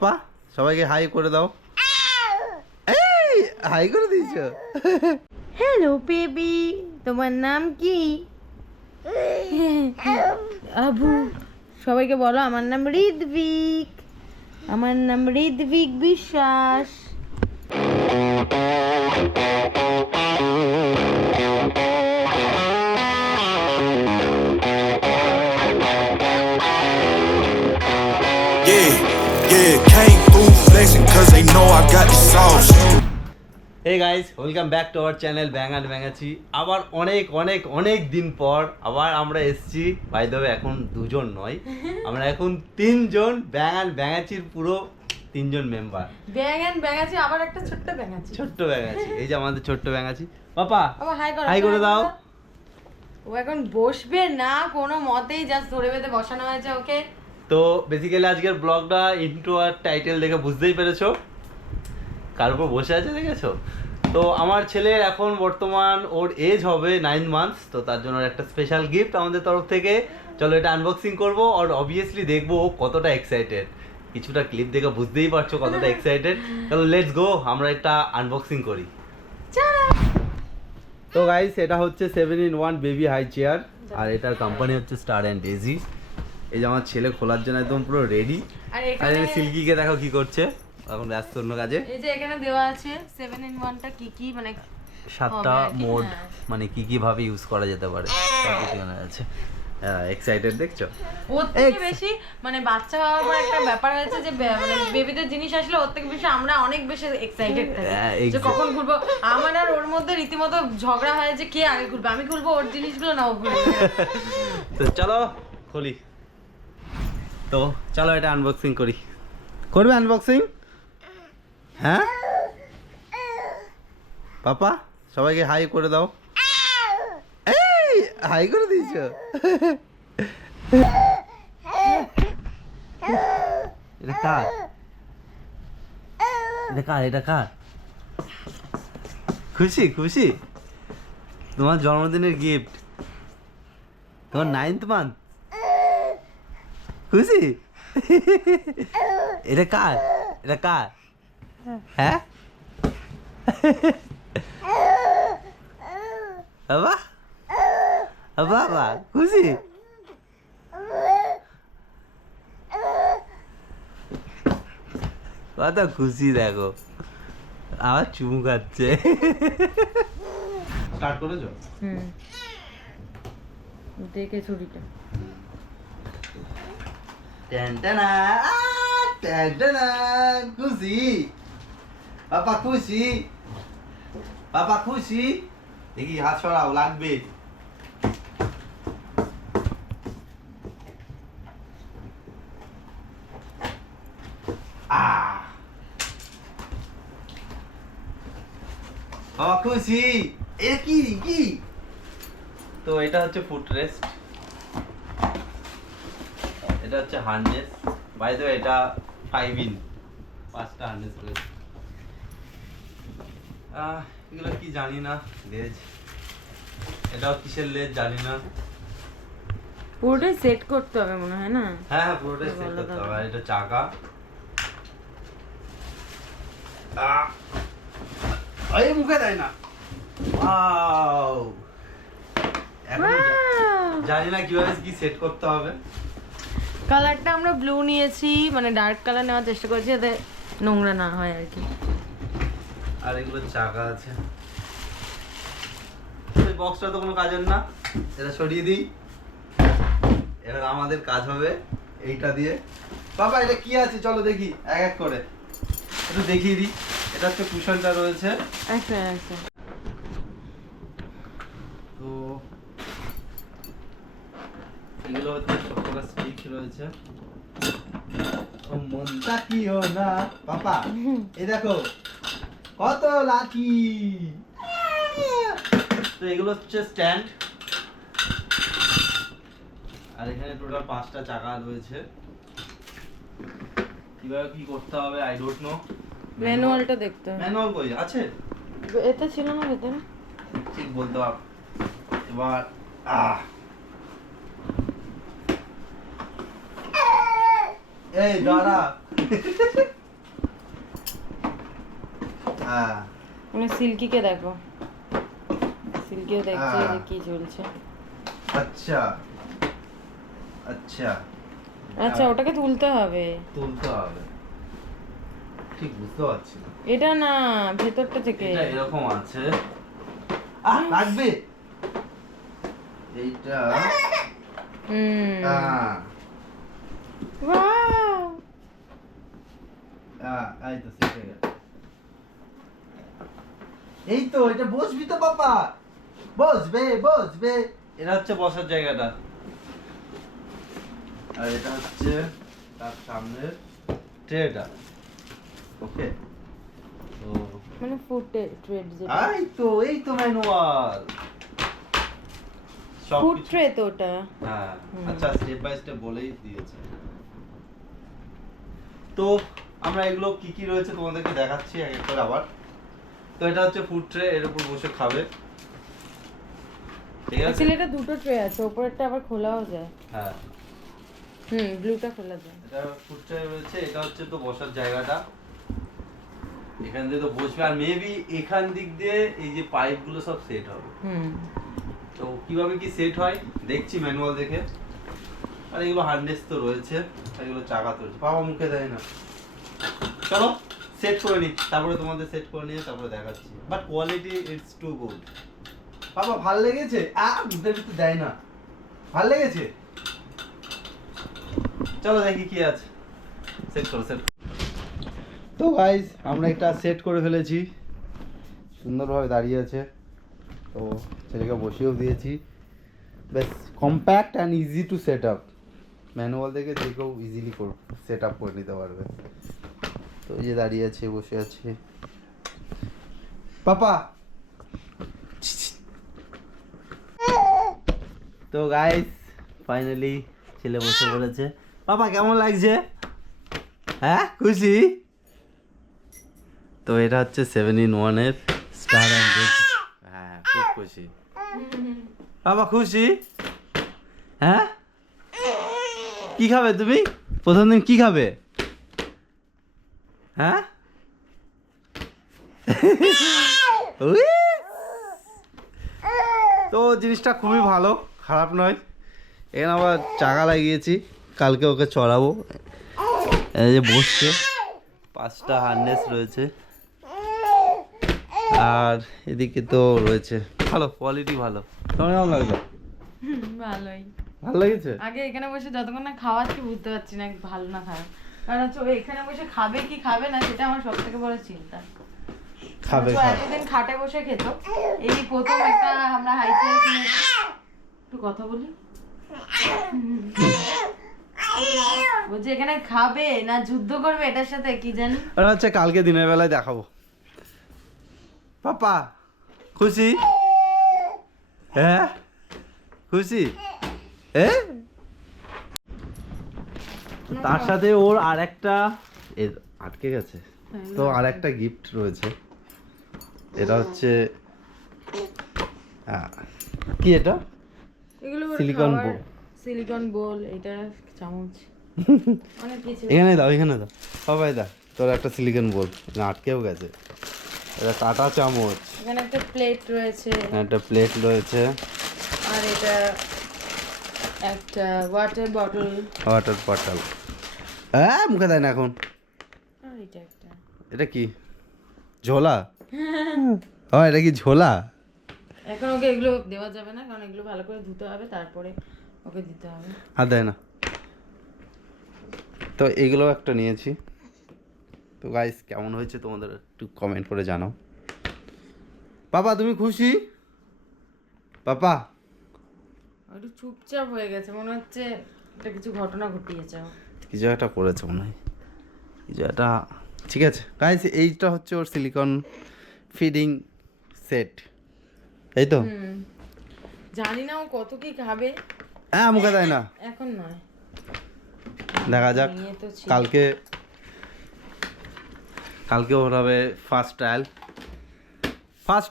পাপা সবাইকে হাই করে দাও। এই হাই করে দিয়েছো। হ্যালো বেবি, তোমার নাম কি? আবু, সবাইকে বলো আমার নাম ঋদ্বিক। আমার নাম ঋদ্বিক বিশ্বাস। Came through flexing cause they know I got the sauce. Hey guys, welcome back to our channel Byang and Byangachi. আবার অনেক অনেক অনেক দিন পর আবার আমরা এসেছি। বাই দ্য ওয়ে, এখন দুজন নয়, আমরা এখন তিনজন ব্যাং অ্যান্ড ব্যাঙাচির পুরো তিনজন মেম্বার। ব্যাং এন্ড ব্যাঙাচি, আবার একটা ছোট্ট ব্যাঙাচি। ছোট্ট ব্যাঙাচি, এই যে আমাদের ছোট্ট ব্যাঙাচি। পাপা বাবা হাই করো, হাই করে দাও। ও এখন বসবে না কোনো মতেই, জাস্ট ধরে বেঁধে বসানো হয়েছে ওকে। তো বেসিক্যালি আজকের ব্লগটা ইন্ট্রো আর টাইটেল দেখে বুঝতেই পেরেছো কার উপর বসে আছে, দেখেছো? তো আমার ছেলের এখন বর্তমান ওর এজ হবে 9 মান্থস, তো তার জন্য একটা স্পেশাল গিফট আমাদের তরফ থেকে। চলো এটা আনবক্সিং করবো আর অবভিয়াসলি দেখবো ও কতটা এক্সাইটেড। কিছুটা ক্লিপ দেখে বুঝতেই পারছো কতটা এক্সাইটেড। চলো লেটস গো, আমরা একটা আনবক্সিং করি। তো গাইস, এটা হচ্ছে 7-in-1 বেবি হাই চেয়ার, আর এটার কোম্পানি হচ্ছে স্টার অ্যান্ড ডেজি। এই যে আমার ছেলে খোলার জন্য একদম পুরো রেডি। আর আর এখানে সিল্কিকে দেখো কি করছে, এখন ব্যস্ত অন্য কাজে। এই যে এখানে দেওয়া আছে 7-in-1 টা কি কি, মানে 7টা হবে আর কি, মোড, হ্যাঁ। মানে কি কি ভাবে ইউজ করা যেতে পারে সবকিছু জানা আছে। এক্সাইটেড দেখছো? ওর থেকে বেশি মানে বাচ্চা হওয়ার পর একটা ব্যাপার হয়েছে যে মানে বেবিদের জিনিস আসলে ওর থেকে বেশি আমরা অনেক বেশি এক্সাইটেড থাকি যে কখন খুলবো। আমার আর ওর মধ্যে রীতিমতো ঝগড়া হয় যে কে আগে খুলবে, আমি খুলবো ওর জিনিসগুলো না ও খুলবে। তো চলো খুলি। তো চলো এটা আনবক্সিং করি। করবে আনবক্সিং? হ্যাঁ পাপা সবাইকে হাই করে দাও। এই হাই করে দিয়েছো। এটা কার? এটা কার? এটা কার? খুশি খুশি? তোমার জন্মদিনের গিফট, তোমার 9th মান্থ। খুশি? এটা কার? এটা কার? হ্যাঁ বাবা বাবা খুশি? কত খুশি দেখো, আমার চুমু খাচ্ছে। স্টার্ট করেছো? দেখে ছুরিটা খুশি পাপা, খুশি পাপা, খুশি? দেখি হাত সরাও, লাগবে। বাবা খুশি? এ কি কি? তো এটা হচ্ছে ফুট রেস্ট, এটা হচ্ছে হার্নেস। বাই দ্য ওয়ে এটা 5-in, 5টা হার্নেস রয়েছে। এগুলো কি জানি না, লেজ। এটাও কিসের লেজ জানি না। পুরোটাই সেট করতে হবে মনে হয় না? হ্যাঁ হ্যাঁ, পুরোটাই সেট করতে হবে। আর এটা চাকা। এই মুখে দেয় না। ওয়াও, এখন জানি না কিভাবে কি সেট করতে হবে। কালারটা আমরা ব্লু নিয়েছি, মানে ডার্ক কালার নেওয়ার চেষ্টা করছি যাতে নোংরা না হয় আর কি। আর এগুলো চাকা আছে। এই বক্সটা তো কোনো কাজের না, এটা সরিয়ে দিই। এবার আমাদের কাজ হবে এইটা দিয়ে। বাবা এটা কি আছে চলো দেখি এক এক করে, একটু দেখিয়ে দিই। এটা হচ্ছে কুশনটা রয়েছে। আচ্ছা আচ্ছা, তো এগুলো হচ্ছে সবকটা স্টিক রয়েছে। ও মনটা কিও না পাপা, এই দেখো কত লাকি। তো এগুলো হচ্ছে স্ট্যান্ড, আর এখানে টোটাল 5টা চাকা রয়েছে। কিভাবে কি করতে হবে আই ডোন্ট নো। ম্যানুয়ালটা দেখতে হবে। ম্যানুয়াল কই আছে? এটা ছিল না ভেতরে? ঠিক বলতে পার। এবার এই দাঁড়া। হ্যাঁ মানে সিল্কিকে দেখো, সিল্কিও দেখছে হ্যাঁ। যে কি চলছে। আচ্ছা আচ্ছা আচ্ছা ওটাকে তুলতে হবে, তুলতে হবে, ঠিক বুঝতে পারছি না। এটা না ভেতরটা থেকে। এটা এরকম আছে, লাগবে এইটা। আহ, ওয়াও এই তো set হয়ে গেছে। এই তো এটা বসবি তো বাবা, বসবে বসবে। এটা হচ্ছে বসার জায়গাটা, আর এটা হচ্ছে তার সামনের ট্রেটা। ওকে, তো মানে ফুড ট্রেড যেটা, এই তো ম্যানুয়াল সব ফুড কিছু। ট্রে তো ওটা। হ্যাঁ আচ্ছা, স্টেপ বাই স্টেপ বলেই দিয়েছে। তো আমরা এগুলো কি কি রয়েছে তোমাদেরকে দেখাচ্ছি এক এক করে আবার। তো এটা হচ্ছে ফুড ট্রে, এর উপর বসে খাবে, ঠিক আছে? অ্যাকচুয়ালি এটা দুটো ট্রে আছে, উপরেরটা আবার খোলাও যায়। হ্যাঁ, ব্লুটা খোলা যায়। এটা ফুড ট্রে রয়েছে, এটা হচ্ছে তো বসার জায়গাটা, এখান দিয়ে তো বসবে। আর মেবি এখান দিক দিয়ে এই যে পাইপগুলো সব সেট হবে। তো কিভাবে কি সেট হয় দেখছি ম্যানুয়াল দেখে। আর এগুলো হার্নেস তো রয়েছে, আর এগুলো চাকা তো রয়েছে, বাবা মুখে দেয় না। চলো সেট করে নি, তারপরে তোমাদের সেট করে নিয়ে তারপরে দেখাচ্ছি। But quality it's too good. বাবা ভাল লেগেছে? মুখের ভিতরে দেয় না, ভাল লেগেছে? চলো দেখি কি আছে, সেট করো সেট। তো গাইস আমরা একটা সেট করে ফেলেছি, সুন্দরভাবে দাঁড়িয়ে আছে। তো ছেলেকে বসিয়েও দিয়েছি, বেশ compact and easy to set up. Manual দেখে যে কেউ ইজিলি সেট আপ করে নিতে পারবে। তো এই যে দাঁড়িয়ে আছে, বসে আছে পাপা। তো গাইস ফাইনালি ছেলে বসে পড়েছে। পাপা কেমন লাগছে? হ্যাঁ খুশি? তো এটা হচ্ছে 7-in-1 এর স্টার অ্যান্ড হ্যাঁ খুব খুশি। বাবা খুশি? হ্যাঁ কি খাবে তুমি প্রথম দিন, কি খাবে? হ্যাঁ উই! তো জিনিসটা খুবই ভালো, খারাপ নয়। এখানে আবার চাকা লাগিয়েছি, কালকে ওকে চড়াবো। এই যে বসছে, 5টা হার্নেস রয়েছে, আর এদিকে তো রয়েছে ভালো কোয়ালিটি, ভালো। তোমার কেমন লাগলো? ভালোই, ভালো লেগেছে? আগে এখানে বসে যতক্ষণ না খাওয়াচ্ছি বুঝতে পারছি না ভালো না খারাপ। কারণ হচ্ছে ও এখানে বসে খাবে কি খাবে না সেটা আমার সব থেকে বড় চিন্তা। খাবে তো খাবে। এতদিন খাটে বসে খেত, এই প্রথম একটা আমরা হাই চেয়ার কিনেছি। একটু কথা বলি, বলছে এখানে খাবে না যুদ্ধ করবে এটার সাথে কি জানি। আর হচ্ছে কালকে দিনের বেলায় দেখাবো। পাপা খুশি? হ্যাঁ খুশি? তার সাথে ওর আর একটা আটকে গেছে, তো আর একটা গিফট রয়েছে। এটা হচ্ছে কি, এটা এগুলো সিলিকন বোল। সিলিকন বোল, এটা চামচ, অনেক কিছু। এখানে দাও, এখানে দাও সবাই দা, তোর একটা সিলিকন বোল আটকেও গেছে। এটা কাটা চামচ, এখানে একটা প্লেট রয়েছে, একটা প্লেট রয়েছে, আর এটা একটা ওয়াটার বটল, ওয়াটার বটল। মুখে দেয় না এখন। আর এটা একটা, এটা কি ঝোলা? এটা কি ঝোলা? এখন ওকে এগুলো দেওয়া যাবে না, কারণ এগুলো ভালো করে ধুতে হবে, তারপরে ওকে দিতে হবে। হাত দেয় না। তো এগুলো একটা নিয়েছি। তো গাইস কেমন হয়েছে তোমাদের একটু কমেন্ট করে জানাও। পাপা তুমি খুশি? পাপা একটু চুপচাপ হয়ে গেছে, মনে হচ্ছে এটা কিছু ঘটনা ঘটিয়েছে ও। কিছু একটা করেছে মনে হয়, কিছু একটা। ঠিক আছে গাইস, এইটা হচ্ছে ওর সিলিকন ফিডিং সেট, এই তো। জানি না ও কত কি খাবে, মুখে দেয় না, এখন নয়, দেখা যাক। নিয়ে তো ছিল। কালকে ওর হবে ফার্স্ট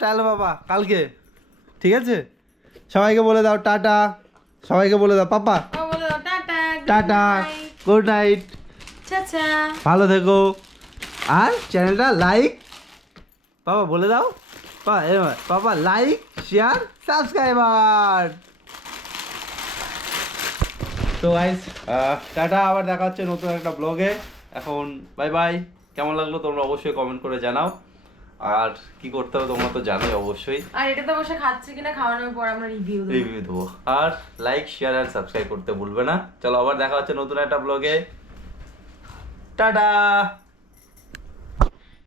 ট্রায়াল বাবা, কালকে। ঠিক আছে, সবাইকে বলে দাও টাটা, সবাইকে বলে দাও পাপা ও বলে দাও টাটা, টাটা, গুড নাইট, চাচা। ভালো থেকো। আর চ্যানেলটা লাইক বাবা বলে দাও বাবা লাইক শেয়ার সাবস্ক্রাইবার। তো গাইস টাটা, আবার দেখা হচ্ছে নতুন একটা ব্লগে। এখন বাই বাই। কেমন লাগলো তোমরা অবশ্যই কমেন্ট করে জানাও, আর কি করতে হবে তোমরা তো জানোই অবশ্যই। আর এটাতে বসে খাচ্ছি কিনা খাওয়ানোর পর আমরা রিভিউ দেবো। আর লাইক শেয়ার আর সাবস্ক্রাইব করতে ভুলবে না। চলো আবার দেখা হচ্ছে নতুন একটা ব্লগে। টাটা।